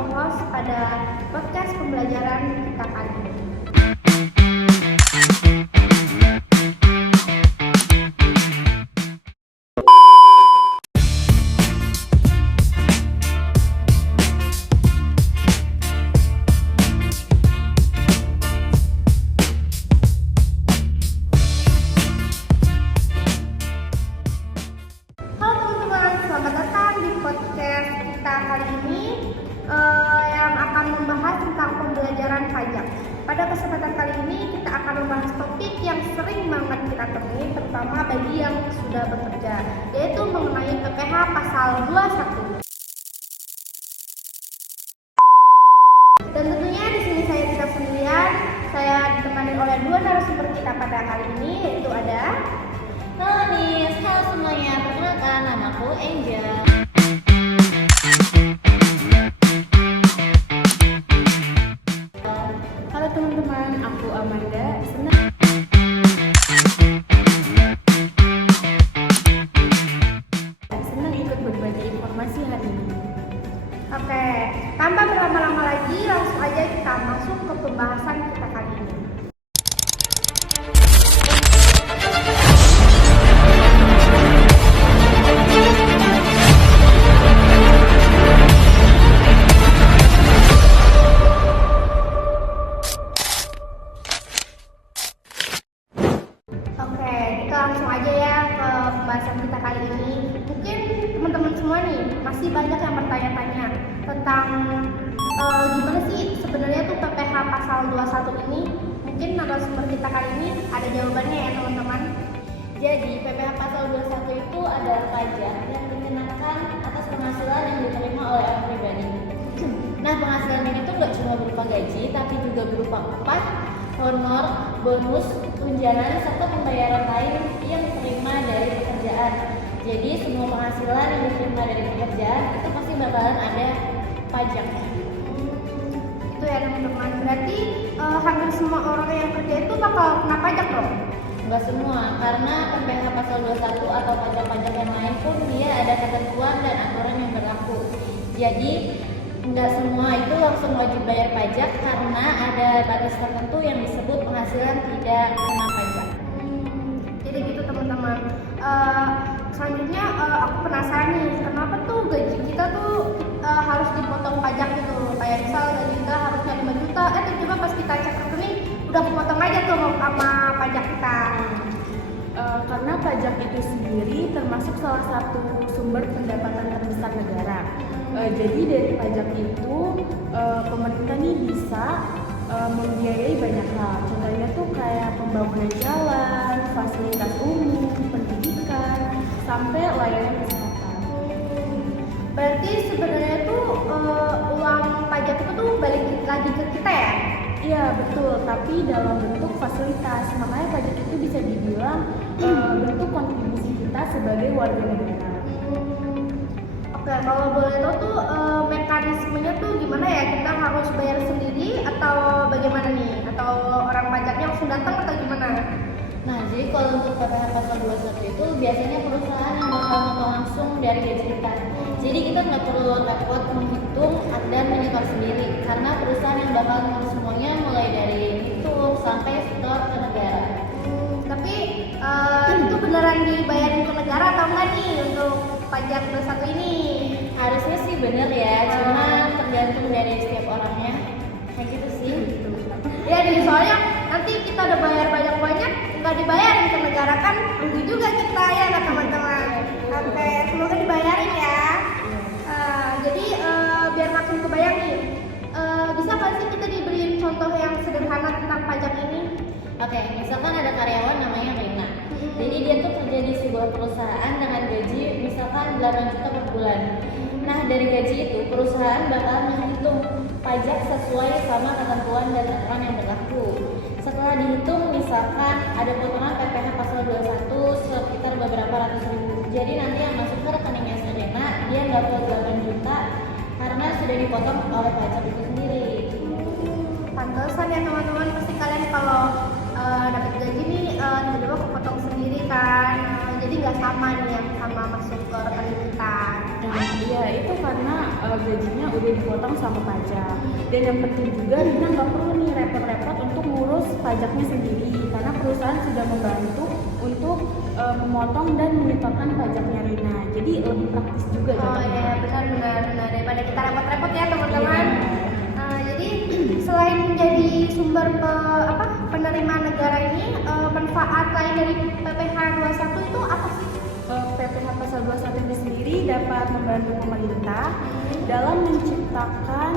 co-host pada podcast pembelajaran kita kali ini. Podcast kita kali ini yang akan membahas tentang pembelajaran pajak. Pada kesempatan kali ini kita akan membahas topik yang sering banget kita temui, terutama bagi yang sudah bekerja, yaitu mengenai PPh pasal 21. Dan tentunya di sini saya tidak sendirian, saya ditemani oleh dua narasumber kita pada kali ini, yaitu ada Halo Nis, halo semuanya, perkenalkan namaku Angel. Halo teman-teman, aku Amanda. Senang ikut berbagi informasi hari ini. Oke, tanpa berlama-lama lagi, langsung aja kita masuk ke pembahasan kita kali ini. Oke, kita langsung aja ya ke pembahasan kita kali ini. Mungkin teman-teman semua nih masih banyak yang bertanya-tanya tentang gimana sih sebenarnya tuh PPh pasal 21 ini. Mungkin narasumber kita kali ini ada jawabannya ya teman-teman. Jadi PPh pasal 21 itu adalah pajak yang dikenakan atas penghasilan yang diterima oleh orang pribadi. Nah, penghasilan ini tuh gak cuma berupa gaji, tapi juga berupa upah, honor, bonus, tunjangan, serta pembayaran lain yang diterima dari pekerjaan. Jadi semua penghasilan yang diterima dari pekerjaan itu pasti bakalan ada pajaknya. Itu ya teman-teman. Berarti hampir semua orang yang kerja itu bakal kena pajak dong? Enggak semua, karena PPh pasal 21 atau pajak-pajak yang lain pun dia ada ketentuan dan aturan yang berlaku. Jadi enggak semua itu langsung wajib bayar pajak karena ada batas tertentu yang disebut penghasilan tidak kena pajak. Jadi gitu teman-teman. Selanjutnya aku penasaran nih, kenapa tuh gaji kita tuh harus dipotong pajak gitu? Kayak misal gaji kita harusnya 5 juta, tiba-tiba pas kita cek rekening udah kepotong aja tuh sama pajak kita. Karena pajak itu sendiri termasuk salah satu sumber pendapatan terbesar negara. Jadi dari pajak itu pemerintah nih bisa membiayai banyak hal. Contohnya tuh kayak pembangunan jalan, fasilitas umum, pendidikan, sampai layanan kesehatan. Berarti sebenarnya tuh uang pajak itu tuh balik lagi ke kita ya? Iya betul, tapi dalam bentuk fasilitas. Makanya pajak itu bisa dibilang bentuk kontribusi kita sebagai warga negara. Oke, kalau boleh tahu tuh mekanismenya tuh gimana ya? Kita harus bayar sendiri atau bagaimana nih? Atau orang pajaknya langsung datang atau gimana? Nah, jadi kalau untuk PPh pasal 21 itu biasanya perusahaan yang bakal ngomong langsung dari gaji kita. Jadi kita nggak perlu repot menghitung dan menyetor sendiri, karena perusahaan yang bakal ngomong semuanya mulai dari hitung sampai setor ke negara. Tapi itu beneran dibayarin ke negara atau enggak nih untuk pajak 21 ini? Harusnya sih bener ya, cuma tergantung dari setiap orangnya. Kayak gitu sih. Ya, soalnya nanti kita udah bayar banyak-banyak, nggak dibayarin ke negara kan rugi juga kita ya nggak teman-teman. Oke, semoga dibayarin ya. Jadi biar makin kebayang nih, bisa nggak sih kita diberiin contoh yang sederhana tentang pajak ini? Oke, misalkan ada karyawan namanya Rina. Jadi dia tuh kerja di sebuah perusahaan dengan gaji misalkan 8 juta per bulan. Nah, dari gaji itu perusahaan bakal menghitung pajak sesuai sama ketentuan dan aturan yang berlaku. Setelah dihitung misalkan ada potongan PPh pasal 21 sekitar beberapa ratus ribu. Jadi nanti yang masuk ke rekeningnya Serena dia nggak perlu 8 juta karena sudah dipotong oleh pajak itu sendiri. Pantesan ya teman-teman, pasti kalian kalau dapat gaji nih tiba-tiba kepotong sendiri kan, jadi nggak sama nih yang sama masuk ke rekening kita. Iya, itu karena gajinya udah dipotong sama pajak. Dan yang penting juga Rina nggak perlu nih repot-repot untuk ngurus pajaknya sendiri karena perusahaan sudah membantu untuk memotong dan menyetorkan pajaknya Rina. Jadi lebih praktis juga. Oh iya, benar daripada kita repot-repot ya teman-teman. Jadi selain menjadi sumber penerimaan negara ini, manfaat lain dari PPh 21 itu apa sih? PPh pasal 21 ini sendiri dapat membantu pemerintah dalam menciptakan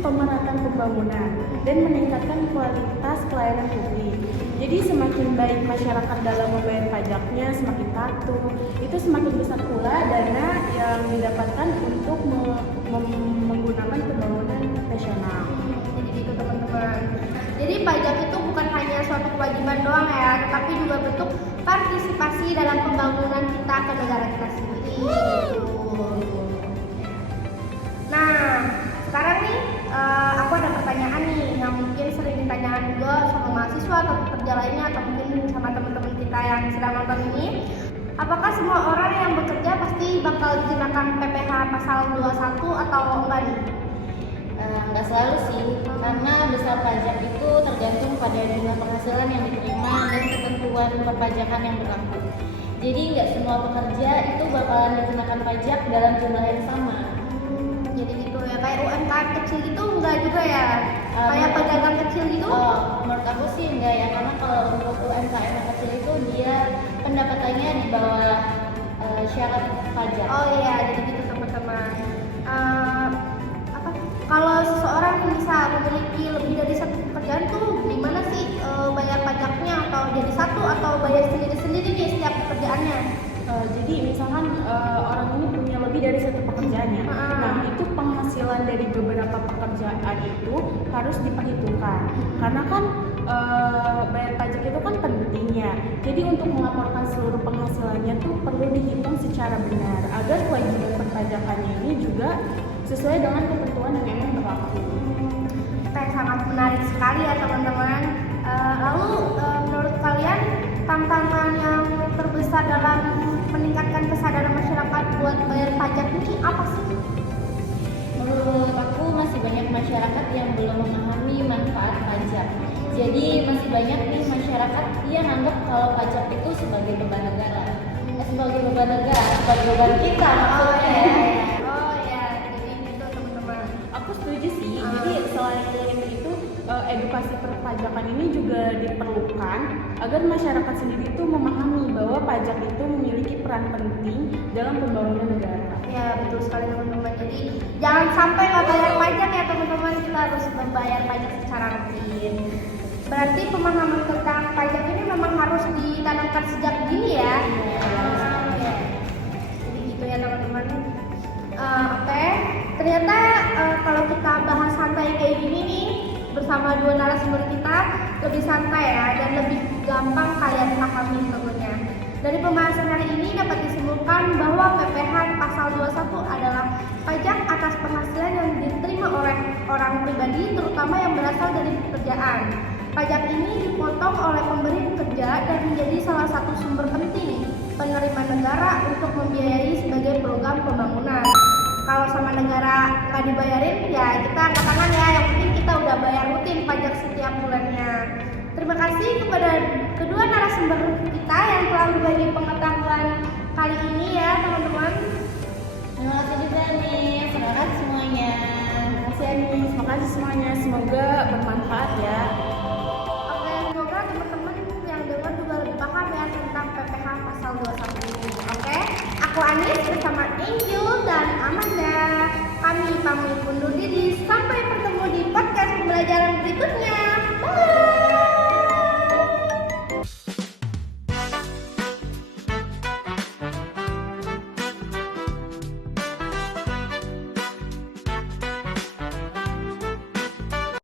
pemerataan pembangunan dan meningkatkan kualitas pelayanan publik. Jadi semakin baik masyarakat dalam membayar pajaknya, semakin patuh, itu semakin besar pula dana yang didapatkan untuk menggunakan pembangunan nasional. Jadi gitu teman-teman. Jadi pajak itu bukan hanya suatu kewajiban doang ya, tetapi juga bentuk partisipasi dalam pembangunan kita ke negara kita sendiri. Nah, sekarang nih aku ada pertanyaan nih yang mungkin sering ditanyakan juga sama mahasiswa atau pekerja lainnya atau mungkin sama teman-teman kita yang sedang nonton ini. Apakah semua orang yang bekerja pasti bakal dikenakan PPh pasal 21 atau enggak nih? Nggak selalu sih, karena besar pajak itu tergantung pada jumlah penghasilan yang diterima dan ketentuan perpajakan yang berlaku. Jadi nggak semua pekerja itu bakalan dikenakan pajak dalam jumlah yang sama. Jadi gitu ya, kayak UMKM kecil gitu enggak juga ya? Kayak pedagang kecil gitu? Menurut aku sih enggak ya, karena kalau untuk UMKM yang kecil itu dia pendapatannya di bawah syarat pajak. Oh iya, jadi gitu teman-teman. Kalau seseorang bisa memiliki lebih dari satu pekerjaan tuh gimana sih bayar pajaknya, atau jadi satu atau bayar sendiri-sendiri di setiap pekerjaannya? Jadi misalkan orang ini punya lebih dari satu pekerjaannya, nah itu penghasilan dari beberapa pekerjaan itu harus diperhitungkan karena kan bayar pajak itu kan penting ya. Jadi untuk melaporkan seluruh penghasilannya tuh perlu dihitung secara benar agar kewajiban perpajakannya ini juga sesuai dengan ketentuan yang memang berlaku. Sangat menarik sekali ya teman-teman. Lalu menurut kalian tantangan yang terbesar dalam meningkatkan kesadaran masyarakat buat bayar pajak ini apa sih? Menurut aku masih banyak masyarakat yang belum memahami manfaat pajak. Jadi masih banyak nih masyarakat yang anggap kalau pajak itu sebagai beban negara. Sebagai beban negara, sebagai beban kita maksudnya ya. Setuju sih. Jadi selain itu edukasi perpajakan ini juga diperlukan agar masyarakat sendiri itu memahami bahwa pajak itu memiliki peran penting dalam pembangunan negara. Ya betul sekali teman-teman. Jadi jangan sampai nggak bayar pajak ya teman-teman, kita harus membayar pajak secara rutin. Berarti pemahaman tentang pajak ini memang harus ditanamkan sejak dini ya. Jadi gitu ya teman-teman. Oke. Ternyata kalau kita bahas santai kayak gini nih bersama dua narasumber kita lebih santai ya dan lebih gampang kalian pahami tentunya. Dari pembahasan hari ini dapat disimpulkan bahwa PPh pasal 21 adalah pajak atas penghasilan yang diterima oleh orang pribadi terutama yang berasal dari pekerjaan. Pajak ini dipotong oleh pemberi pekerja dan menjadi salah satu sumber penting penerimaan negara untuk membiayai sebagai program pembangunan. Kalau sama negara nggak dibayarin ya kita angkat tangan ya, yang penting kita udah bayar rutin pajak setiap bulannya. Terima kasih kepada kedua narasumber kita yang telah berbagi pengetahuan kali ini ya teman-teman. Terima kasih juga nih, semangat semuanya. Terima kasih Ani, terima kasih semuanya, semoga bermanfaat ya. Oke, semoga teman-teman yang dengar juga lebih paham ya tentang PPh pasal 21 ini. Oke, aku Anis bersama Angel dan Amanda. Kami pamit undur diri.